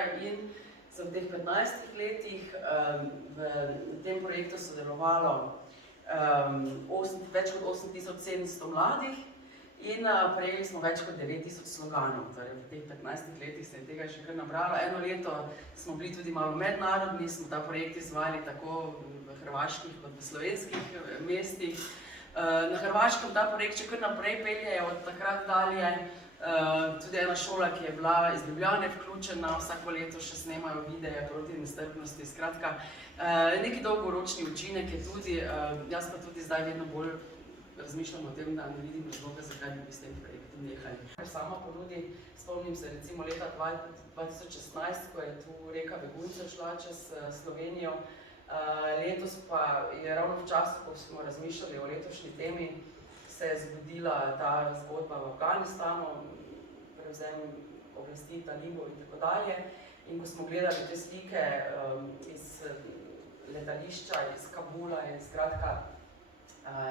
tukaj in sem v teh 15 letih v tem projektu sodelovalo več kot 8700 mladih in prejeli smo več kot 9000 sloganov. Torej, v teh 15 letih se je tega še kar nabralo. Eno leto smo bili tudi malo mednarodni, smo ta projekt izvajali tako v hrvaških kot v slovenskih mestih. Na Hrvaškem ta projekt še kar naprej pelje od takrat dalje. Tudi ena šola, ki je bila iz Ljubljane vključena, vsako leto še snemajo videe proti nestrpnosti. Skratka, neki dolgoročni učinek je tudi, jaz pa tudi zdaj vedno bolj razmišljam o tem, da ne vidim razloga, zakaj bi s tem projektom nehali. Kar sama ponudi, spomnim se recimo leta 2016, ko je tu reka beguncev šla čez Slovenijo. Letos pa je ravno v času, ko smo razmišljali o letošnji temi, se je zgodila ta zgodba v Afganistanu, prevzem oblasti talibov in tako dalje. In ko smo gledali te slike iz letališča, iz Kabula in skratka,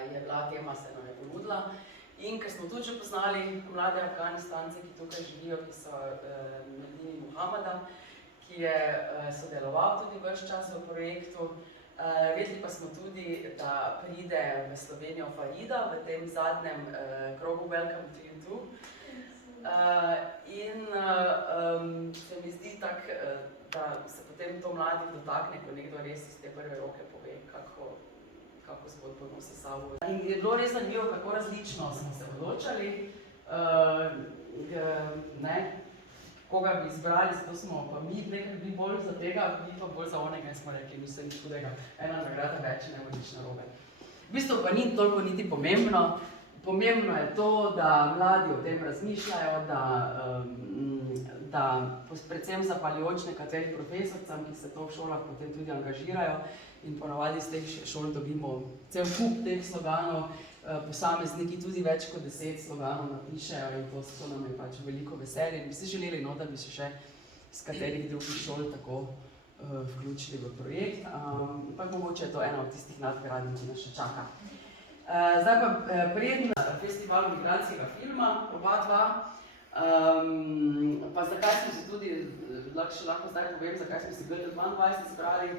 je bila tema, se nam je ponudila. In ker smo tudi že poznali mlade Afganistance, ki tukaj živijo, ki so med njimi Muhamada, ki je sodeloval tudi ves čas v projektu. Vedeli pa smo tudi, da pride v Slovenijo FARIDA v tem zadnjem krogu Welcome to You Too. In se mi zdi tak, da se potem to mladih dotakne, ko nekdo res iz te prve roke pove, kako zgodbo nosi s sabo. In je bilo res zanimivo, kako različno smo se odločali, koga bi izbrali, zato smo pa mi nekaj bili bolj za tega, mi pa bolj za onega in smo rekli, nisem nič hudega, ena nagrada več, ne bo nič narobe. V bistvu pa ni toliko niti pomembno. Pomembno je to, da mladi o tem razmišljajo, da predvsem zahvaljujoč nekaterim profesorcem, ki se to v šolah potem tudi angažirajo in ponavadi iz teh šol dobimo cel kup teh sloganov. Posamezniki tudi več kot 10 sloganov napišejo in to nam je pač veliko veselje. In bi si želeli, da bi se še z katerih drugih šol tako vključili v projekt. Pa mogoče je to ena od tistih nadgradenj, ki nas še čaka. Zdaj pa preden festival migracijskega filma, oba dva. Pa zakaj smo se tudi, lahko zdaj povem, zakaj smo se 2022 zbrali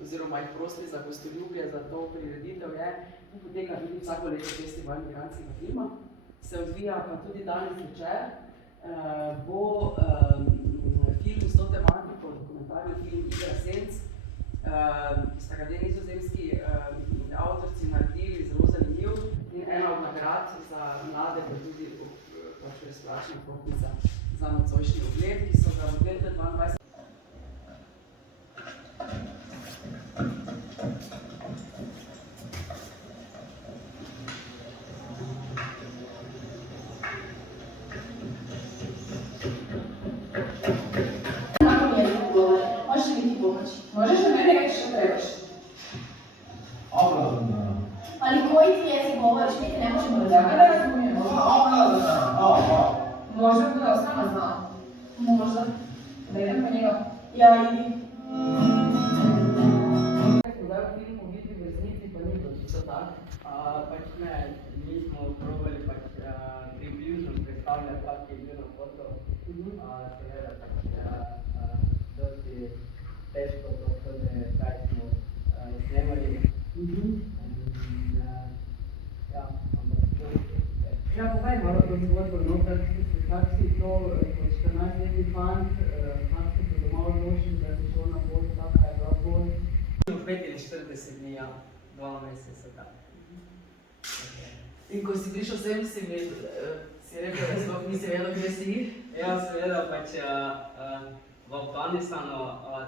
oziroma jih prosili za gostoljubje, za to prireditev je, poteka tudi vsako leto festival migracijskega filma. Se odvija pa tudi danes večer. Bo film s to tematiko, dokumentarni film Igra senc, sta ga dve nizozemski avtorci naredili, zelo zanimiv. In ena od nagrad za mlade pa tudi brezplačna vstopnica za nocojšnji ogled, ki so ga v 2022. Možeš na mene reći što trebaš? Obrazovna. Ali koji ti jezik govoriš? Mi te ne možemo razumjeti. Ja ga ne razumijem. Obrazovna. Možda bi da sama znao. Možda. Da idem po njega. Ja, idi. Zdaj v filmu vidi v resnici, pa ni to čisto tak. Pač ne, mi smo probali pač približno predstavljati, kak je bil na foto. Seveda pač dosti težko to, kaj smo snemali. Ja, povej malo to zgodbo, no, kak si to kot 14-letni fant, kak si se doma odločil, da si šel na pot, kakva je bila pot? 45 dni, ja, 2 meseca, da. In ko si prišel sem, si rekel, da sploh nisi vedel, kje si? Ja, seveda, pač v Afganistanu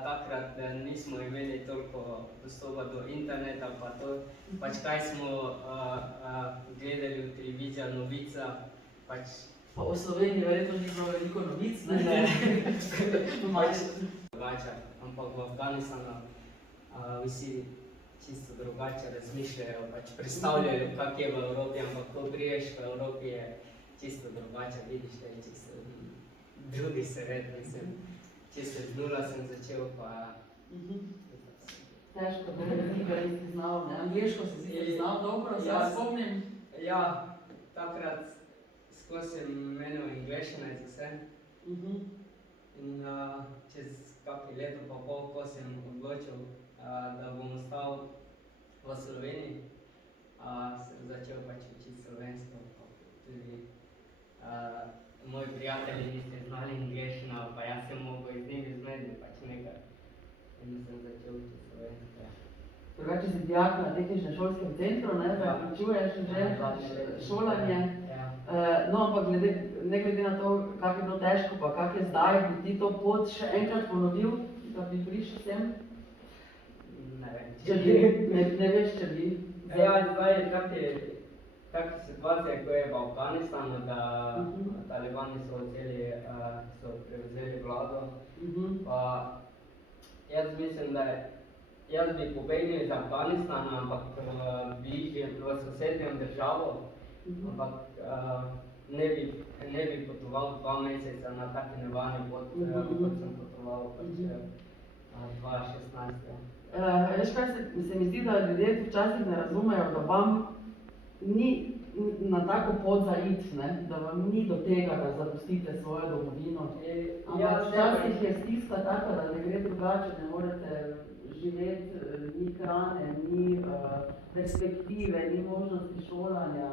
takrat nismo imeli toliko dostopa do interneta, pa to, pač kaj smo gledali v televiziji, novica, pač... Pa o Sloveniji verjetno ni bilo veliko novic, ne? Ne. Pač drugače, ampak v Afganistanu vsi čisto drugače razmišljajo, pač predstavljajo, kak je v Evropi, ampak ko priješ v Evropi je čisto drugače, vidiš, da je čisto drugi svet, mislim. Čisto z nula sem začel, pa... Težko, da nekaj nisi znal, ne? Angliško si znal dobro, se spomnim? Ja, takrat skozi sem menil angleščina iz vse. In čez pol, ko sem odločil, da bom ostal v Sloveniji, sem začel pač učiti slovensko. Tudi moji prijatelji niso znali angleščino, pa jaz sem mogel z njimi zmeniti pač nekaj. In sem začel učiti slovensko. Drugače si dijak na tehničnem šolskem centru, ne, zaključuješ že šolanje. No, ampak ne glede na to, kak je bilo težko, pa kak je zdaj, bi ti to pot še enkrat ponovil, da bi prišel sem? Ne vem. Ne veš, če bi? Ja, zdaj je taka situacija, ko je v Afganistanu, da talibani so prevzeli vlado. Pa jaz mislim, da jaz bi pobegnil iz Afganistana, ampak bližje v sosednjem državo, ampak ne bi potoval 2 meseca na taki nevarni pot, kot sem potoval 2016. Veš kaj, se mi zdi, da ljudje včasih ne razumejo, da vam ni na tako pot za iti, da vam ni do tega, da zapustite svojo domovino. Ampak včasih je stiska taka, da ne gre drugače, ne morete živeti, ni hrane, ni perspektive, ni možnosti šolanja.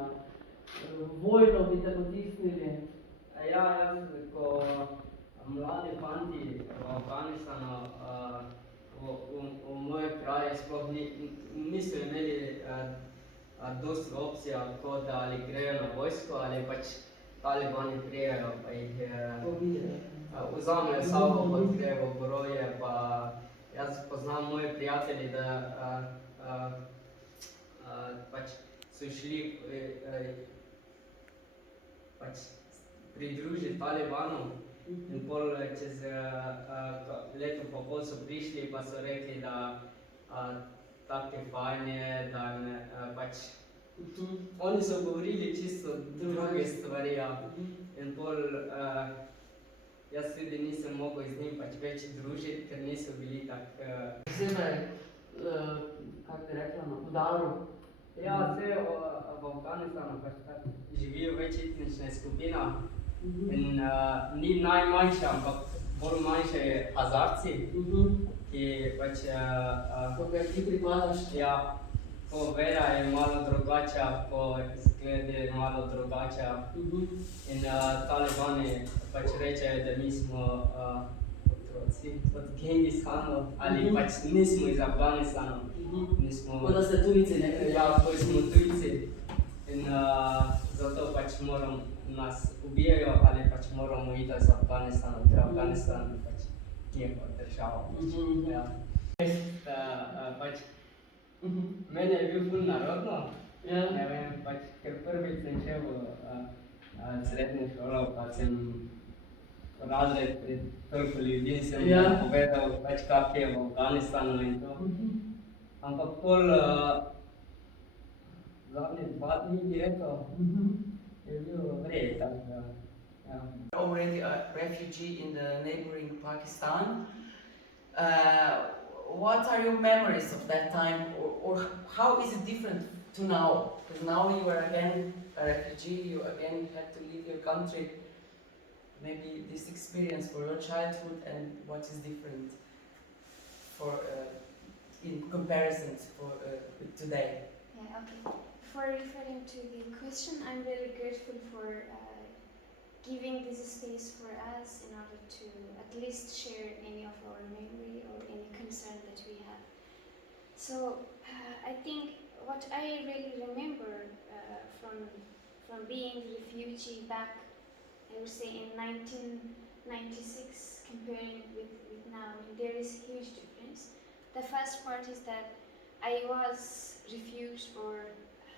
Vojno bi te potisnili. Ja, jaz ko mladi fanti v Afganistanu, v moje kraje sploh niso imeli dosti opcija, kot da ali grejo na vojsko, ali pač talibani prijejo, pa jih vzamejo sabo, kot grejo v goroje, pa jaz poznam moji prijatelji, da pač so šli pač pridružiti Talibanom in pol čez leto pa pol so prišli pa so rekli, da tako je fajn je, da pač oni so govorili čisto druge stvari in pol jaz tudi nisem mogel z njim pač več družiti, ker niso bili tak... Posebej, kak bi rekla, na udaru. Ja, vse v Afganistanu pač živijo več etnične skupina in ni najmanjša, ampak bolj manjše je Hazarci, ki pač... Kako ti pripadaš? Ja, ko vera je malo drugača, ko izgled je malo drugača in talibani pač rečejo, da mi smo otroci od Gengischanov ali pač nismo iz Afganistana. Kot da ste tujci, ne? Ja, ko smo tujci in zato pač nas ubijajo ali pač moramo iti iz Afganistana, ker Afganistan pač nije pa država. Pač mene je bil ful narodno, ne vem, pač ker prvič sem šel v srednjo šolo, pa sem razred pred toliko ljudi sem povedal pač kak je v Afganistanu in to. Ampak pol zadnje 2 dni bi rekel, je bil vred, tako da. Already a refugee in the neighboring Pakistan. What are your memories of that time, or how is it different to now? Because now you are again a refugee, you again had to leave your country. Maybe this experience for your childhood and what is different for in comparison with today. Yeah, okay. Before referring to the question, I'm really grateful for giving this space for us in order to at least share any of our memory or any concern that we have. So I think what I really remember from being a refugee back, I would say in 1996, comparing with now, there is a huge difference. The first part is that I was refused, or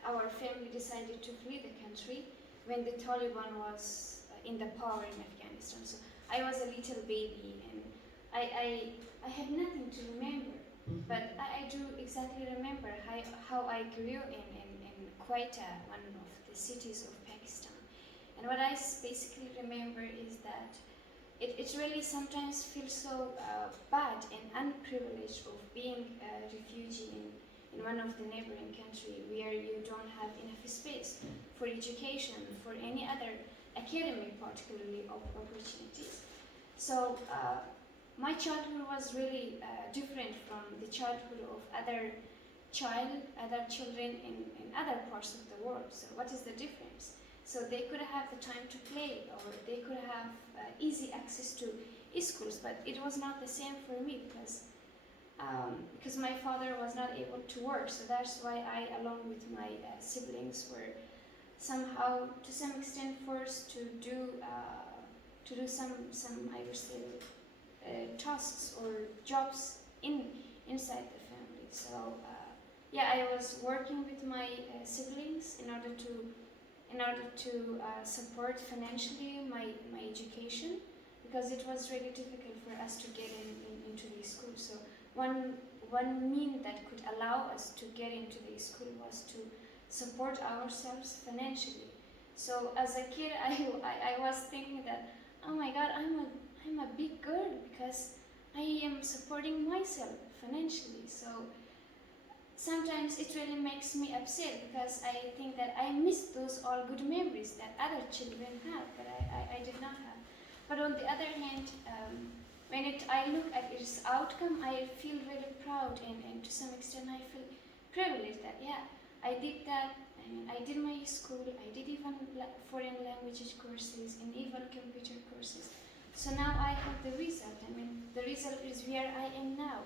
our family decided to flee the country when the Taliban was in the power in Afghanistan. So I was a little baby and I have nothing to remember, but I do exactly remember how I grew in Quetta, one of the cities of Pakistan. And what I basically remember is that it really sometimes feels so bad and unprivileged of being a refugee in one of the neighboring countries where you don't have enough space for education, for any other academic, particularly, opportunities. So my childhood was really different from the childhood of other children in other parts of the world. So what is the difference? So they could have the time to play, or they could have easy access to schools, but it was not the same for me because my father was not able to work. So that's why I, along with my siblings, were somehow, to some extent, forced to do some I would say tasks or jobs inside the family. So yeah, I was working with my siblings in order to support financially my education, because it was really difficult for us to get into the school. So one mean that could allow us to get into the school was to support ourselves financially. So as a kid, I was thinking that, oh my God, I'm a big girl because I am supporting myself financially. So sometimes it really makes me upset because I think that I missed those all good memories that other children have, but I did not have. But on the other hand, when I look at its outcome, I feel really proud, and to some extent I feel privileged that, yeah, I did that. I mean, I did my school, I did even foreign languages courses and even computer courses. So now I have the result. I mean, the result is where I am now.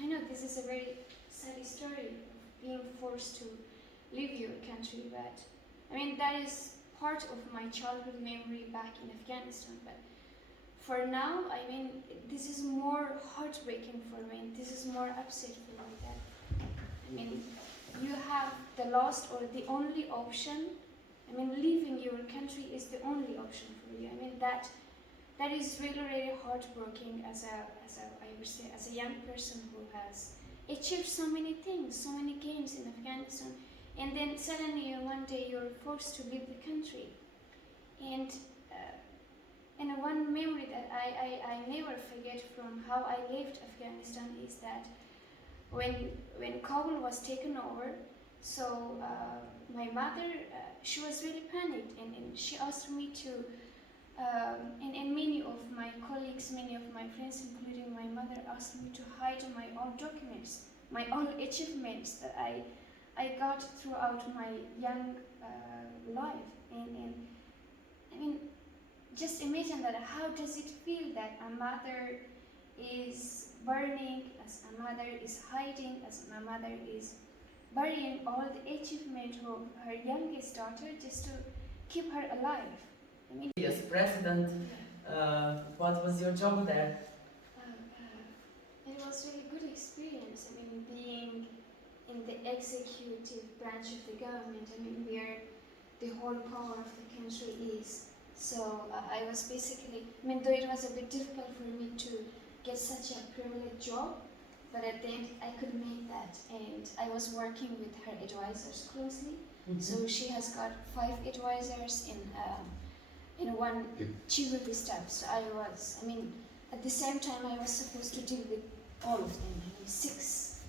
I know this is a very sad story of being forced to leave your country, but I mean, that is part of my childhood memory back in Afghanistan. But for now, I mean, this is more heartbreaking for me. This is more upset for me. That, I mean, you have the last or the only option. I mean, leaving your country is the only option for you. I mean, that is really, really heartbreaking as a I would say, as a young person who has achieved so many things, so many gains in Afghanistan, and then suddenly one day you're forced to leave the country. And one memory that I never forget from how I left Afghanistan is that when Kabul was taken over, so my mother, she was really panicked, and she asked me to, and many of my colleagues, many of my friends, including my mother, asked me to hide my own documents, my own achievements that I got throughout my young life. And I mean, just imagine that, how does it feel that a mother is burning, as a mother is hiding, as a mother is burying all the achievement of her youngest daughter just to keep her alive. I mean, As president, what was your job there? It was really good experience. I mean, being in the executive branch of the government, I mean, where the whole power of the country is. So I was basically, I mean, though it was a bit difficult for me to get such a privileged job, but at the end I could make that, and I was working with her advisors closely. Mm-hmm. So she has got 5 advisors in one chief of the staff. So I mean, at the same time I was supposed to deal with all of them. I mean, 6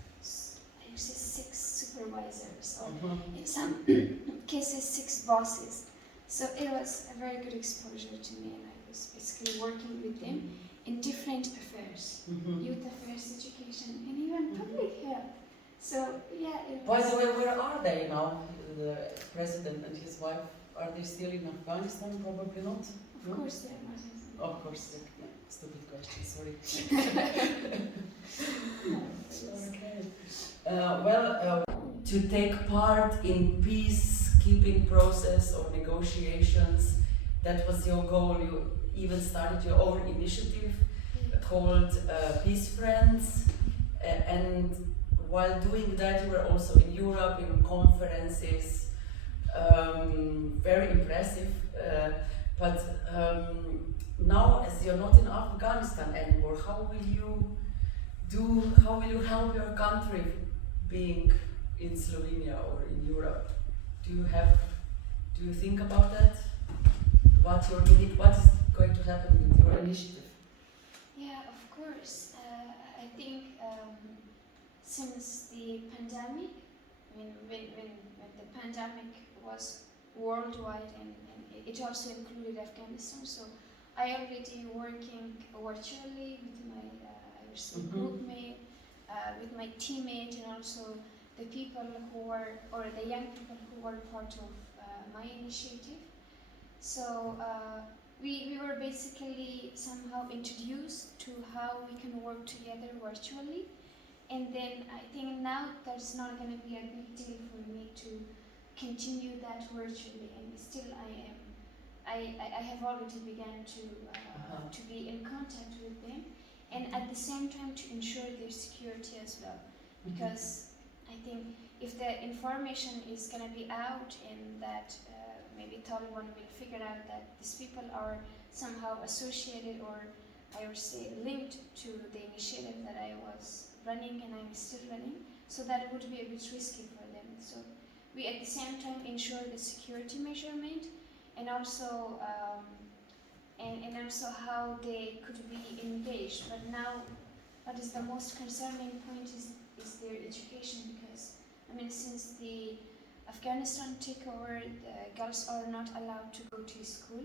supervisors, or in some cases 6 bosses. So it was a very good exposure to me, and I was basically working with them in different affairs, youth affairs, education, and even public health. So yeah. By the way, where are they now? The president and his wife, are they still in Afghanistan? Probably not. Of course they are not. Of course, stupid question. Sorry. Okay. To take part in peacekeeping process or negotiations, that was your goal. You even started your own initiative called Peace Friends, and while doing that you were also in Europe in conferences, very impressive, but now as you're not in Afghanistan anymore, how will you help your country being in Slovenia or in Europe? Do you think about that? What is going to happen with your initiative? Yeah, of course. I think since the pandemic, I mean, when the pandemic was worldwide and it also included Afghanistan, so I already working virtually with my group mate, with my teammate, and also the people who were, or the young people who were part of my initiative. So we were basically somehow introduced to how we can work together virtually. And then I think now that's not going to be a big deal for me to continue that virtually. And still I have already begun to be in contact with them. And at the same time to ensure their security as well. Because I think if the information is going to be out and that maybe Taliban will figure out that these people are somehow associated, or I would say linked to the initiative that I was running and I'm still running, so that would be a bit risky for them. So we at the same time ensure the security measurement and also and also how they could be engaged. But now what is the most concerning point is their education, because I mean since the Afghanistan takeover, the girls are not allowed to go to school,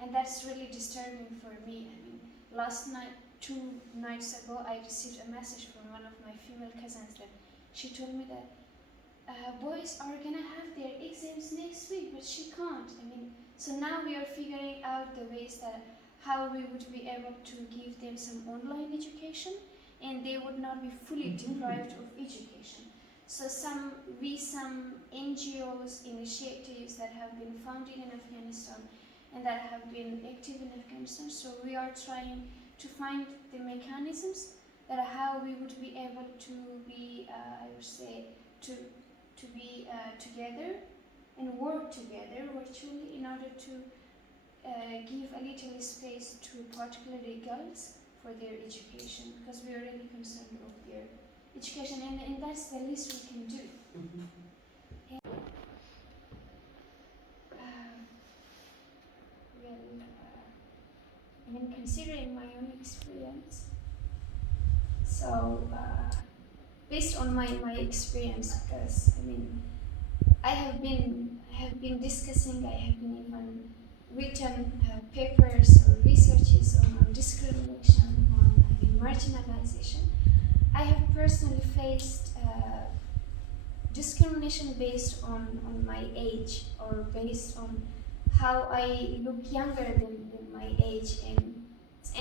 and that's really disturbing for me. I mean, last night, 2 nights ago, I received a message from one of my female cousins that she told me that boys are gonna have their exams next week, but she can't. I mean, so now we are figuring out the ways that how we would be able to give them some online education, and they would not be fully deprived of education. So some NGOs, initiatives that have been founded in Afghanistan and that have been active in Afghanistan, so we are trying to find the mechanisms that how we would be able to be, I would say, to be together and work together virtually in order to give a little space to particularly girls for their education, because we are really concerned of their education, and that's the least we can do. I mean, considering my own experience, so based on my experience, because I mean, I have been discussing, I have been even written papers or researches on discrimination, on marginalization. I have personally faced discrimination based on my age, or based on how I look younger than my age, and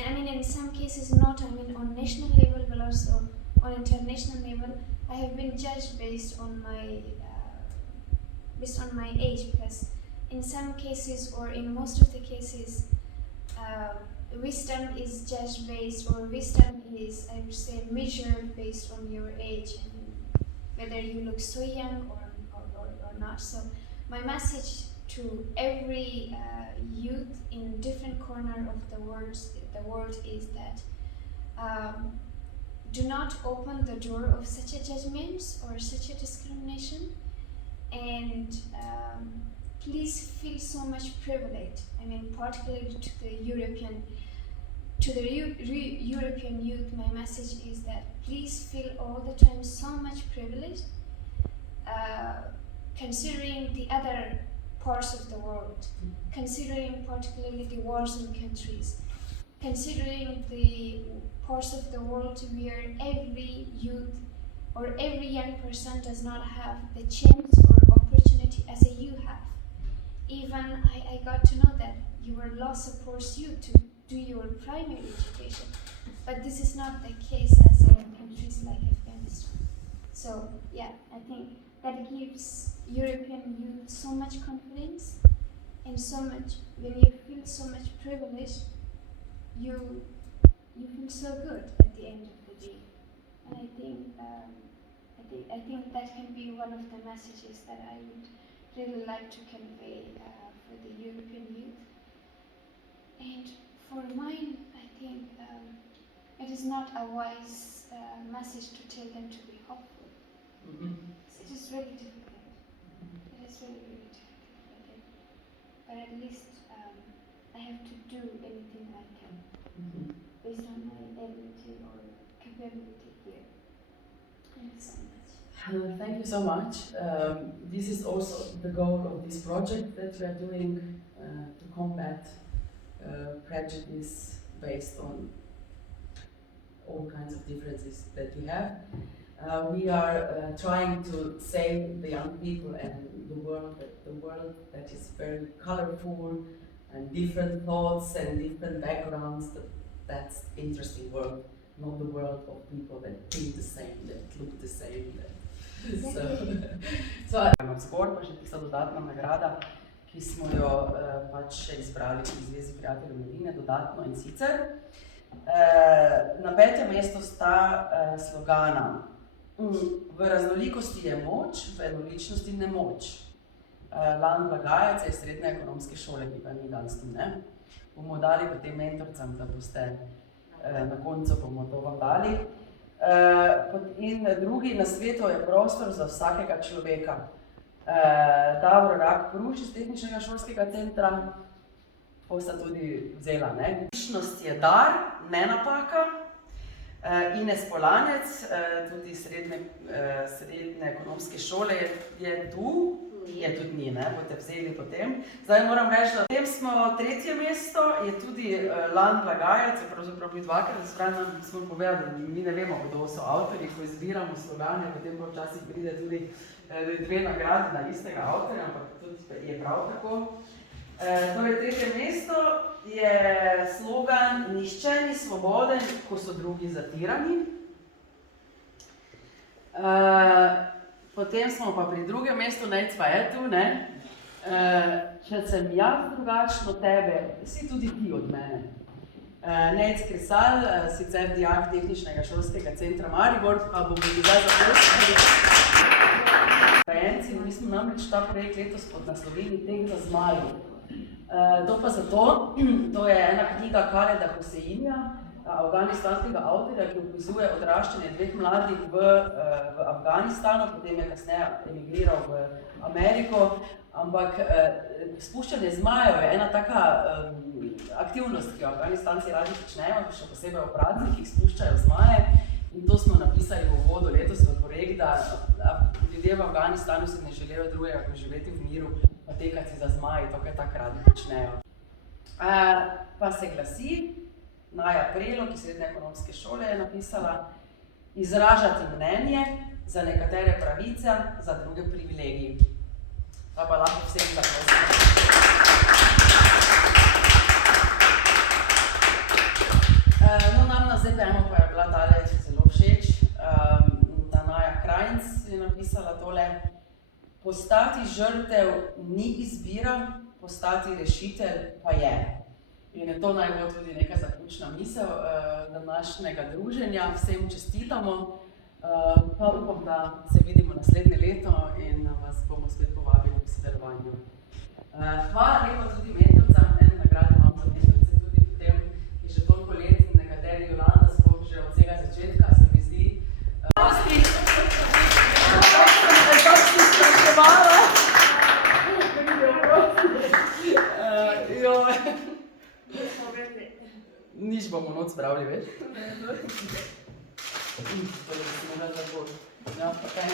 I mean in some cases not, I mean on national level but also on international level, I have been judged based on my age, because in some cases, or in most of the cases, wisdom is judged based, or wisdom is, I would say, measured based on your age, and whether you look so young or not. So my message to every youth in different corner of the world is that do not open the door of such a judgments or such a discrimination, and please feel so much privilege. I mean, particularly to the European youth, my message is that please feel all the time so much privilege, considering the other parts of the world, considering particularly the war-zone countries, considering the parts of the world where every youth or every young person does not have the chance or opportunity as a you have. Even I got to know that your law supports you to do your primary education, but this is not the case as in countries like Afghanistan. So yeah, I think that gives European youth so much confidence, and so much, when you feel so much privilege, you feel so good at the end of the day. And I think that can be one of the messages that I would really like to convey for the European youth. And for mine, I think it is not a wise message to tell them to be hopeful. It is really difficult. It is really, really difficult. Okay? But at least I have to do anything I can based on my ability or capability here. Thank you so much. Thank you so much. This is also the goal of this project that we are doing to combat prejudice based on all kinds of differences that we have. We are trying to save the young people and the world that is very colorful and different thoughts and different backgrounds. That's interesting world, not the world of people that think the same, that look the same. Zgor pa še tista dodatna nagrada, ki smo jo pač izbrali pri Zvezi prijateljev mladine dodatno, in sicer na 5. mestu sta slogana V raznolikosti je moč, v enoličnosti nemoč. Lan Blagajac je iz srednje ekonomske šole, ki pa ni danes tu, ne? Bomo dali pa tem mentorcam, da boste na koncu bomo to vam dali. In drugi na svetu je prostor za vsakega človeka. Davor Rak Pruč iz tehničnega šolskega centra, ko sta tudi vzela, ne? Ličnost je dar, ne napaka. Ines Polanec, tudi srednje ekonomske šole, je tu, je tudi ni, ne, boste vzeli potem. Zdaj moram reči, da potem smo 3. mesto, je tudi Lan Blagajac, pravzaprav mi dvakrat, spravno smo povedali, da mi ne vemo, kdo so avtorji, ko izbiramo slogane, potem pa včasih pride tudi 2 nagrade na istega avtorja, ampak tudi je prav tako. Torej, 3. mesto je slogan Nihče ni svoboden, ko so drugi zatirani. Potem smo pa pri 2. mestu, Nejc pa je tu, ne? Če sem jaz drugačen od tebe, si tudi ti od mene. Nejc Kresal, sicer dijak tehničnega šolskega centra Maribor, pa bomo zdaj zaprosili. Mi smo namreč ta projekt letos podnaslovili Tek za zmaju. To pa zato, to je ena knjiga Khaleda Hoseinija, afganistanskega avtorja, ki opisuje odraščanje 2 mladih v Afganistanu, potem je kasneje emigriral v Ameriko, ampak spuščanje zmajev je ena taka aktivnost, ki jo Afganistanci radi počnejo, še posebej v praznikih, ki spuščajo zmaje, in to smo napisali v uvodu letos v projekt, da ljudje v Afganistanu si ne želijo drugega, kot živeti v miru, pa tekati za zmaji, to, kaj tak radi počnejo. Pa se glasi, Naja Prelog iz srednje ekonomske šole je napisala: izražati mnenje, za nekatere pravice, za druge privilegiji. Pa lahko vsem zaprosimo. No, nam na ZPM-u pa je bila tale zelo všeč. Ta Naja Krajnc je napisala tole: postati žrtev ni izbira, postati rešitelj pa je. In to naj bo tudi neka zaključna misel današnjega druženja. Vsem čestitamo, pa upam, da se vidimo naslednje leto in vas bomo spet povabili k sodelovanju. Hvala lepa tudi mentorcam, eno nagrado imam za mentorce tudi potem, ki že toliko let, nekateri Jolanda sploh že od vsega začetka, se mi zdi. Nič bomo noč spravili, veš? To je, da si mogla tako. Ja, pa kaj?